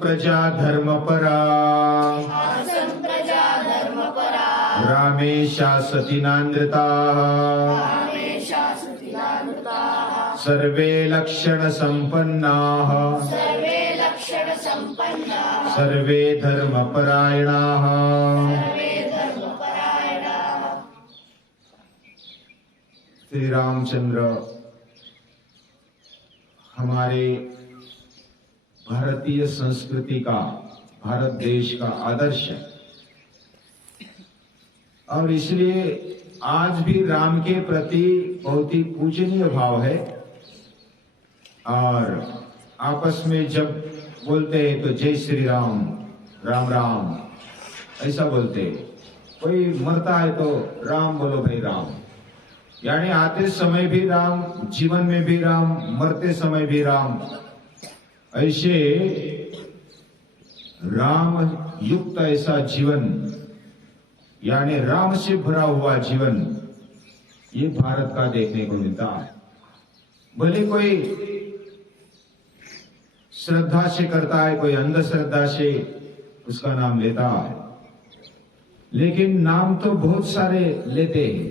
प्रजा धर्मपरा रामे शासति नानृता सर्वे लक्षण संपन्नाः सर्वे धर्मपरायणाः। श्री रामचंद्र हमारे भारतीय संस्कृति का, भारत देश का आदर्श है और इसलिए आज भी राम के प्रति बहुत ही पूजनीय भाव है। और आपस में जब बोलते हैं तो जय श्री राम, राम राम ऐसा बोलते हैं। कोई मरता है तो राम बोलो भाई राम, यानी आते समय भी राम, जीवन में भी राम, मरते समय भी राम। ऐसे राम युक्त ऐसा जीवन, यानी राम से भरा हुआ जीवन, ये भारत का देखने को मिलता है। भले कोई श्रद्धा से करता है, कोई अंधश्रद्धा से उसका नाम लेता है, लेकिन नाम तो बहुत सारे लेते हैं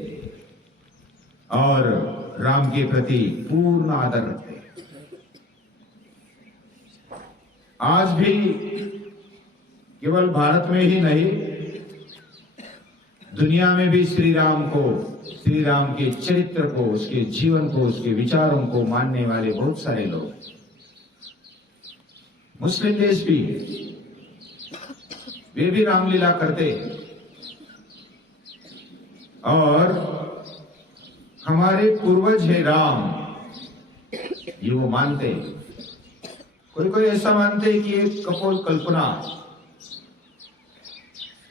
और राम के प्रति पूर्ण आदर रखते हैं। आज भी केवल भारत में ही नहीं, दुनिया में भी श्री राम को, श्री राम के चरित्र को, उसके जीवन को, उसके विचारों को मानने वाले बहुत सारे लोग हैं। मुस्लिम देश भी, वे भी रामलीला करते हैं और हमारे पूर्वज है राम, ये वो मानते हैं। कोई कोई ऐसा मानते हैं कि ये कपोल कल्पना,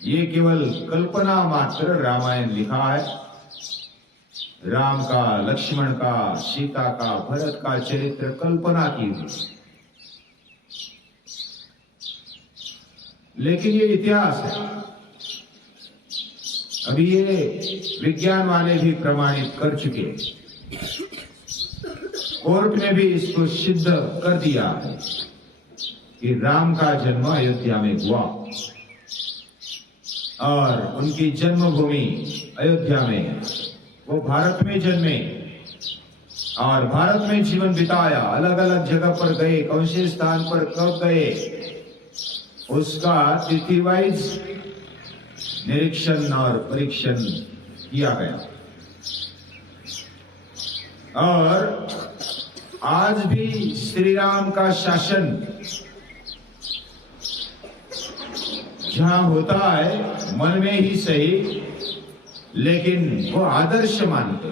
ये केवल कल्पना मात्र रामायण लिखा है। राम का, लक्ष्मण का, सीता का, भरत का चरित्र कल्पना की हुई, लेकिन ये इतिहास है। अभी ये विज्ञान वाले भी प्रमाणित कर चुके हैं, कोर्ट ने भी इसको सिद्ध कर दिया है कि राम का जन्म अयोध्या में हुआ और उनकी जन्मभूमि अयोध्या में है। वो भारत में जन्मे और भारत में जीवन बिताया, अलग अलग जगह पर गए, कौन से स्थान पर कब गए, उसका तिथि वाइज निरीक्षण और परीक्षण किया गया। और आज भी श्री राम का शासन जहां होता है, मन में ही सही, लेकिन वो आदर्श मानते।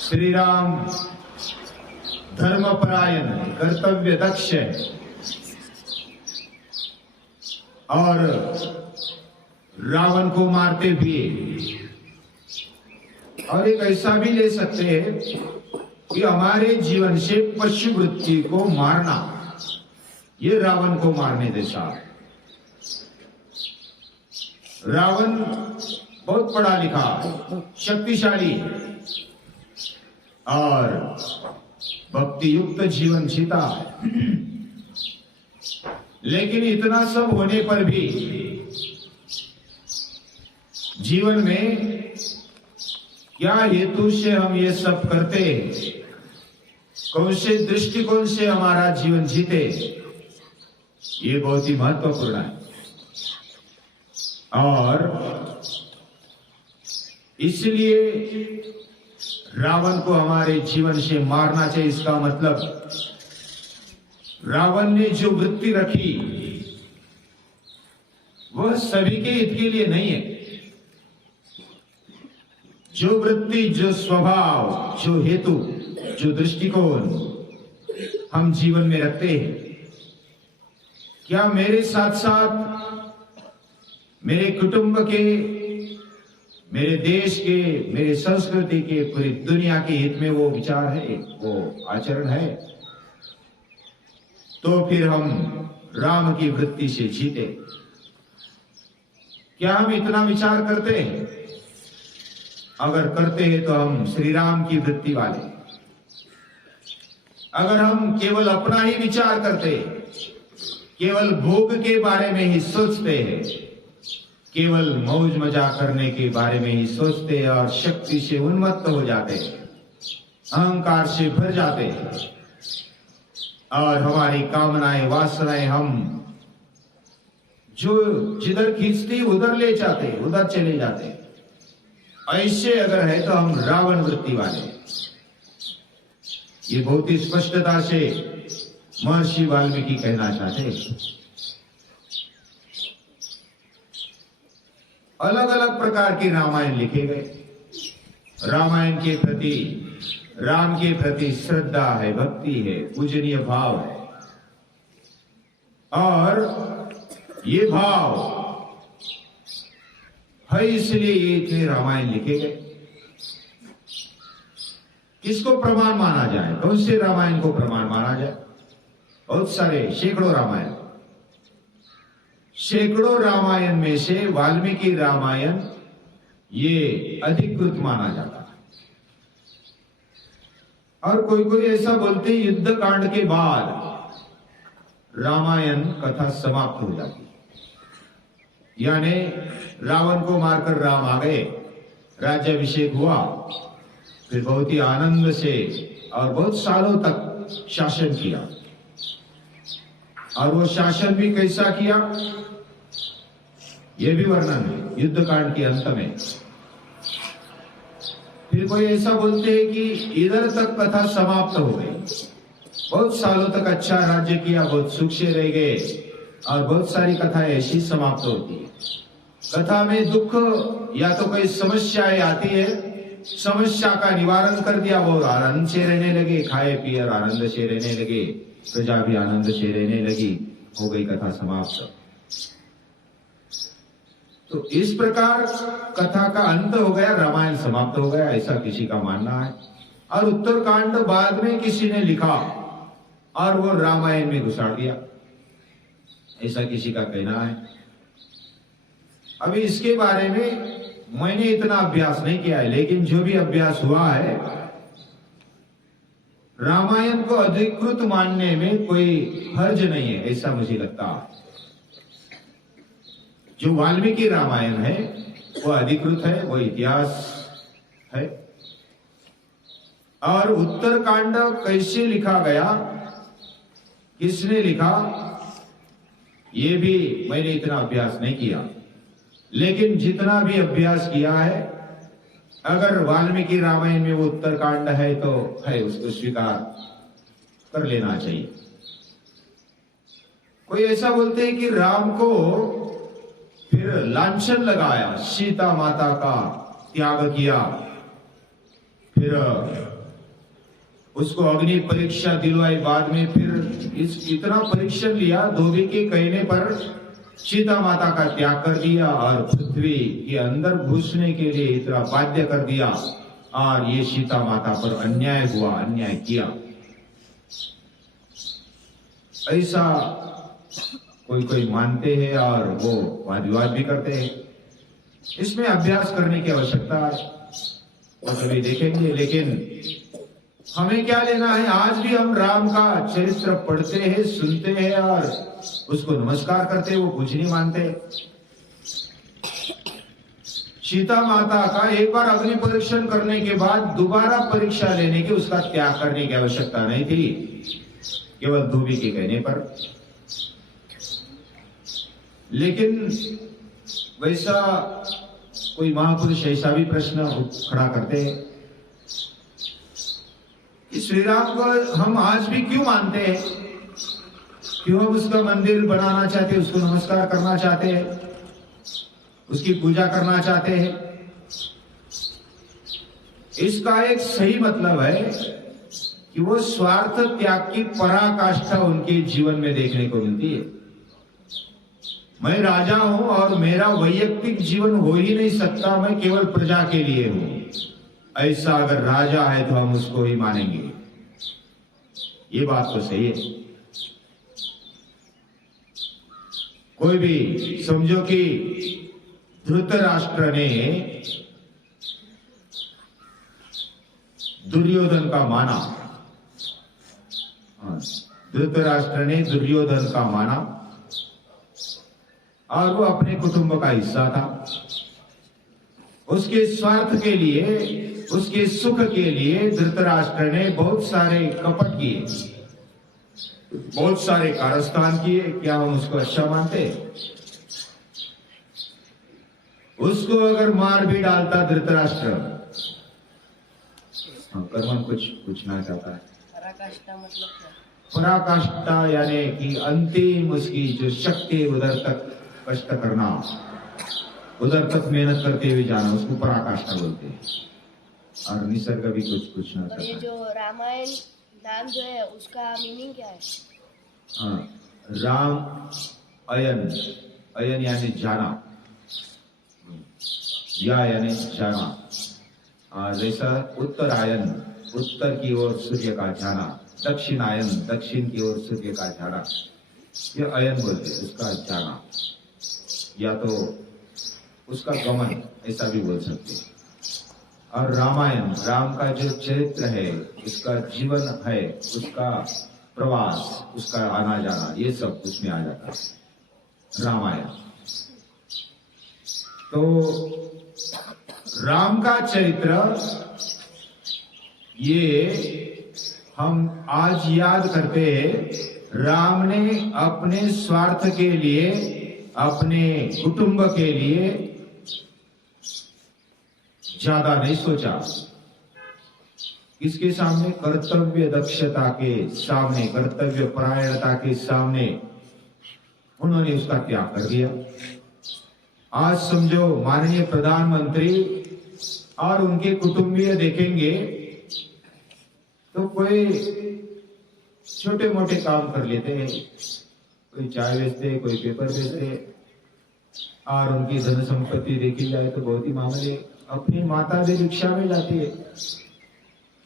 श्री राम धर्मपरायण, कर्तव्य दक्ष और रावण को मारते भी। और एक ऐसा भी ले सकते हैं कि हमारे जीवन से पशु वृत्ति को मारना, ये रावण को मारने जैसा। रावण बहुत पढ़ा लिखा, शक्तिशाली और भक्ति युक्त जीवन जीता है, लेकिन इतना सब होने पर भी जीवन में क्या हेतु से हम ये सब करते, कौन से दृष्टिकोण से हमारा जीवन जीते, ये बहुत ही महत्वपूर्ण है। और इसलिए रावण को हमारे जीवन से मारना चाहिए। इसका मतलब रावण ने जो वृत्ति रखी वह सभी के हित के लिए नहीं है। जो वृत्ति, जो स्वभाव, जो हेतु, जो दृष्टिकोण हम जीवन में रखते हैं, क्या मेरे साथ साथ मेरे कुटुंब के, मेरे देश के, मेरे संस्कृति के, पूरी दुनिया के हित में वो विचार है, वो आचरण है, तो फिर हम राम की वृत्ति से जीते। क्या हम इतना विचार करते हैं? अगर करते हैं तो हम श्री राम की वृत्ति वाले। अगर हम केवल अपना ही विचार करते केवल भोग के बारे में ही सोचते हैं, केवल मौज मजा करने के बारे में ही सोचते हैं और शक्ति से उन्मत्त हो जाते हैं, अहंकार से भर जाते हैं और हमारी कामनाएं वासनाएं हम जो जिधर खींचती उधर ले जाते, उधर चले जाते। ऐसे अगर है तो हम रावण वृत्ति वाले। ये बहुत ही स्पष्टता से महर्षि वाल्मीकि कहना चाहते हैं। अलग अलग प्रकार के रामायण लिखे गए। रामायण के प्रति, राम के प्रति श्रद्धा है, भक्ति है, पूजनीय भाव है और ये भाव है, इसलिए ये इतने रामायण लिखे गए। किसको प्रमाण माना जाए? कौन से रामायण को प्रमाण माना जाए? बहुत सारे, सैकड़ों रामायण। सैकड़ों रामायण में से वाल्मीकि रामायण ये अधिकृत माना जाता है। और कोई कोई ऐसा बोलते युद्ध कांड के बाद रामायण कथा समाप्त हो जाती है, यानी रावण को मारकर राम आ गए, राज्याभिषेक हुआ, फिर बहुत ही आनंद से और बहुत सालों तक शासन किया। और वो शासन भी कैसा किया ये भी वर्णन है युद्ध कांड के अंत में। फिर कोई ऐसा बोलते हैं कि इधर तक कथा समाप्त हो गई, बहुत सालों तक अच्छा राज्य किया, बहुत सुख से रह गए और बहुत सारी कथाएं ऐसी समाप्त होती है। कथा में दुख या तो कोई समस्याएं आती है, समस्या का निवारण कर दिया, वो आनंद से रहने लगे, खाए पिए और आनंद से रहने लगे, प्रजा भी आनंद से रहने लगी, हो गई कथा समाप्त। तो इस प्रकार कथा का अंत हो गया, रामायण समाप्त हो गया, ऐसा किसी का मानना है। और उत्तरकांड बाद में किसी ने लिखा और वो रामायण में घुसाड़ दिया, ऐसा किसी का कहना है। अभी इसके बारे में मैंने इतना अभ्यास नहीं किया है, लेकिन जो भी अभ्यास हुआ है, रामायण को अधिकृत मानने में कोई हर्ज नहीं है, ऐसा मुझे लगता है। जो वाल्मीकि रामायण है वो अधिकृत है, वो इतिहास है। और उत्तरकांड कैसे लिखा गया, किसने लिखा, ये भी मैंने इतना अभ्यास नहीं किया। लेकिन जितना भी अभ्यास किया है, अगर वाल्मीकि रामायण में वो उत्तरकांड है तो है, उसको स्वीकार कर लेना चाहिए। कोई ऐसा बोलते हैं कि राम को फिर लांछन लगाया, सीता माता का त्याग किया, फिर उसको अग्नि परीक्षा दिलवाई, बाद में फिर इतना परीक्षण लिया, धोबी के कहने पर सीता माता का त्याग कर दिया और पृथ्वी के अंदर घुसने के लिए इतना बाध्य कर दिया, और ये सीता माता पर अन्याय हुआ, अन्याय किया। ऐसा कोई कोई मानते हैं और वो वाद विवाद भी करते हैं। इसमें अभ्यास करने की आवश्यकता है, वो कभी देखेंगे। लेकिन हमें क्या लेना है, आज भी हम राम का चरित्र पढ़ते हैं, सुनते हैं और उसको नमस्कार करते हैं, वो कुछ नहीं मानते। सीता माता का एक बार अग्नि परीक्षण करने के बाद दोबारा परीक्षा लेने की, उसका त्याग करने की आवश्यकता नहीं थी, केवल धोबी के कहने पर। लेकिन वैसा कोई महापुरुष ऐसा भी प्रश्न खड़ा करते हैं कि श्री राम को हम आज भी क्यों मानते हैं, क्यों हम उसका मंदिर बनाना चाहते हैं, उसको नमस्कार करना चाहते हैं, उसकी पूजा करना चाहते हैं। इसका एक सही मतलब है कि वो स्वार्थ त्याग की पराकाष्ठा उनके जीवन में देखने को मिलती है। मैं राजा हूं और मेरा वैयक्तिक जीवन हो ही नहीं सकता, मैं केवल प्रजा के लिए हूं। ऐसा अगर राजा है तो हम उसको ही मानेंगे, ये बात तो सही है। कोई भी समझो कि धृतराष्ट्र ने दुर्योधन का माना, धृतराष्ट्र ने दुर्योधन का माना और वो अपने कुटुंब का हिस्सा था। उसके स्वार्थ के लिए, उसके सुख के लिए धृतराष्ट्र ने बहुत सारे कपट किए, बहुत सारे कारस्तान किए। क्या हम उसको अच्छा मानते? उसको अगर मार भी डालता धृतराष्ट्र। कर्मन कुछ पूछना चाहता है। पराकाष्ठा मतलब क्या? पराकाष्ठा यानी कि अंतिम उसकी जो शक्ति, उधर तक कष्ट करना, उधर तक मेहनत करते हुए जाना, उसको पराकाष्ठा बोलते हैं। और निसर्ग भी कुछ पूछना और चाहता ये है। जो रामायण नाम जो है उसका मीनिंग क्या है? हाँ, राम अयन, अयन यानी जाना, या यानी जाना। जैसा उत्तरायण, उत्तर की ओर सूर्य का जाना, दक्षिणायन, दक्षिण की ओर सूर्य का जाना, ये अयन बोलते हैं, उसका जाना, या तो उसका गमन, ऐसा भी बोल सकते हैं। और रामायण, राम का जो चरित्र है, उसका जीवन है, उसका प्रवास, उसका आना जाना, ये सब उसमें आ जाता है रामायण। तो राम का चरित्र ये हम आज याद करते हैं। राम ने अपने स्वार्थ के लिए, अपने कुटुंब के लिए ज्यादा नहीं सोचा। किसके सामने? कर्तव्य दक्षता के सामने, कर्तव्य परायणता के सामने उन्होंने उसका त्याग कर दिया। आज समझो माननीय प्रधानमंत्री और उनके कुटुंबीय देखेंगे तो कोई छोटे मोटे काम कर लेते हैं, कोई चाय बेचते, कोई पेपर बेचते, और उनकी धन संपत्ति देखी जाए तो बहुत ही मामूली। अपनी माता भी रिक्शा में जाती है,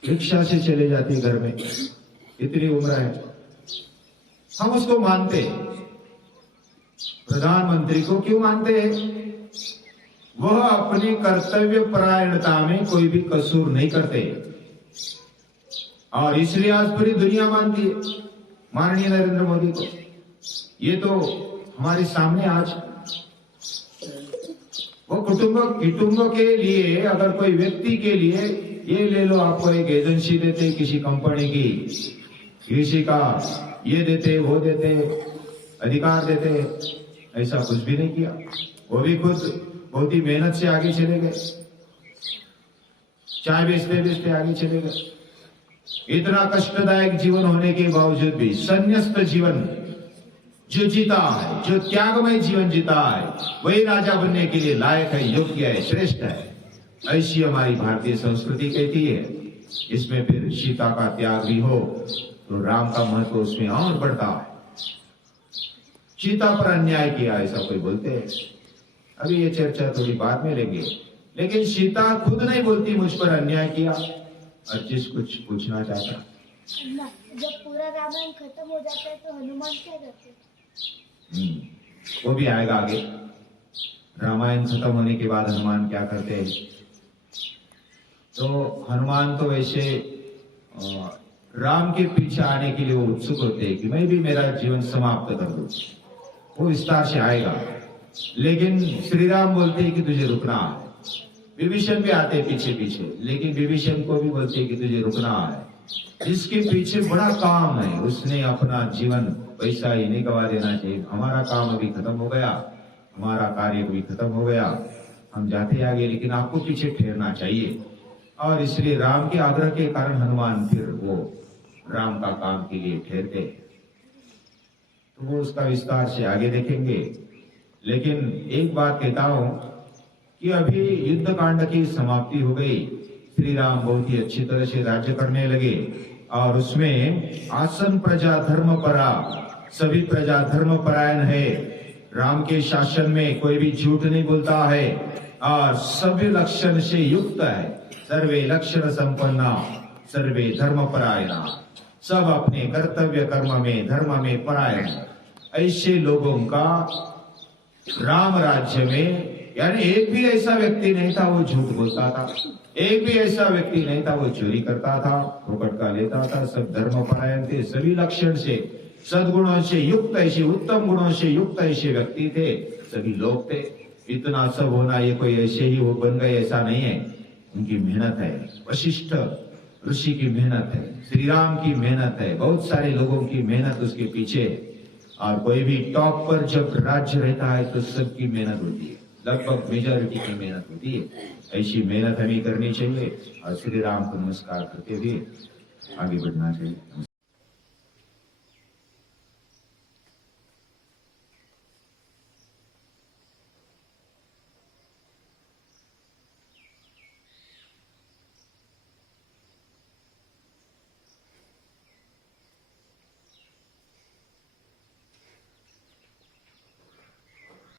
रिक्शा से चले जाती है घर में, इतनी उम्र है। हम उसको मानते, प्रधानमंत्री को क्यों मानते हैं? वह अपनी कर्तव्य परायणता में कोई भी कसूर नहीं करते, और इसलिए आज पूरी दुनिया मानती है माननीय नरेंद्र मोदी को। ये तो हमारे सामने आज वो कुटुंब के लिए, अगर कोई व्यक्ति के लिए, ये ले लो, आपको एक एजेंसी देते किसी कंपनी की, किसी का ये देते, वो देते, अधिकार देते, ऐसा कुछ भी नहीं किया। वो भी खुद बहुत ही मेहनत से आगे चले गए, चाय बेचते बेचते आगे चले गए। इतना कष्टदायक जीवन होने के बावजूद भी संन्यस्त जीवन जो जीता है, जो त्यागमय जीवन जीता है, वही राजा बनने के लिए लायक है, योग्य है, श्रेष्ठ है। ऐसी हमारी भारतीय संस्कृति कहती है। इसमें फिर सीता का त्याग भी हो तो राम का महत्व उसमें और बढ़ता है। सीता पर अन्याय किया ऐसा कोई बोलते हैं, अभी ये चर्चा थोड़ी बाद में लेंगे। लेकिन सीता खुद नहीं बोलती मुझ पर अन्याय किया। अर्चिस कुछ पूछना चाहता? जब पूरा रामायण खत्म हो जाता है तो हनुमान क्या करते हैं? वो भी आएगा आगे। रामायण खत्म होने के बाद हनुमान क्या करते हैं? तो हनुमान तो वैसे राम के पीछे आने के लिए वो उत्सुक होते हैं कि मैं भी मेरा जीवन समाप्त कर दूं। वो विस्तार से आएगा, लेकिन श्री राम बोलते हैं कि तुझे रुकना है। विभीषण भी आते हैं पीछे पीछे, लेकिन विभीषण को भी बोलते हैं कि तुझे रुकना है। जिसके पीछे बड़ा काम है उसने अपना जीवन पैसा ही नहीं गवा देना चाहिए। हमारा काम अभी खत्म हो गया, हमारा कार्य भी खत्म हो गया, हम जाते आगे, लेकिन आपको पीछे ठहरना चाहिए। और इसलिए राम के आग्रह के कारण हनुमान फिर वो राम का काम के लिए ठहरते। तो वो उसका विस्तार से आगे देखेंगे। लेकिन एक बात कहता हूं कि अभी युद्ध कांड की समाप्ति हो गई, श्री राम बहुत ही अच्छी तरह से राज्य करने लगे, और उसमें आसन प्रजा धर्म परा, सभी प्रजा धर्म परायण है। राम के शासन में कोई भी झूठ नहीं बोलता है, और सभी लक्षण से युक्त है। सर्वे लक्षण संपन्ना सर्वे धर्म परायणा, सब अपने कर्तव्य कर्म में, धर्म में परायण। ऐसे लोगों का राम राज्य में, यानी एक भी ऐसा व्यक्ति नहीं था वो झूठ बोलता था, एक भी ऐसा व्यक्ति नहीं था वो चोरी करता था, फोकट का लेता था। सब धर्म परायण थे, सभी लक्षण से सद्गुणों से युक्त ऐसे, उत्तम गुणों से युक्त ऐसे व्यक्ति थे, सभी लोग थे। इतना सब होना ये कोई ऐसे ही वो बन गए ऐसा नहीं है, उनकी मेहनत है। वशिष्ठ ऋषि की मेहनत है, श्री राम की मेहनत है, बहुत सारे लोगों की मेहनत उसके पीछे। और कोई भी टॉप पर जब राज्य रहता है तो सबकी मेहनत होती है, लगभग मेजॉरिटी की मेहनत होती है। ऐसी मेहनत हमें करनी चाहिए और श्री राम को नमस्कार करते हुए आगे बढ़ना चाहिए।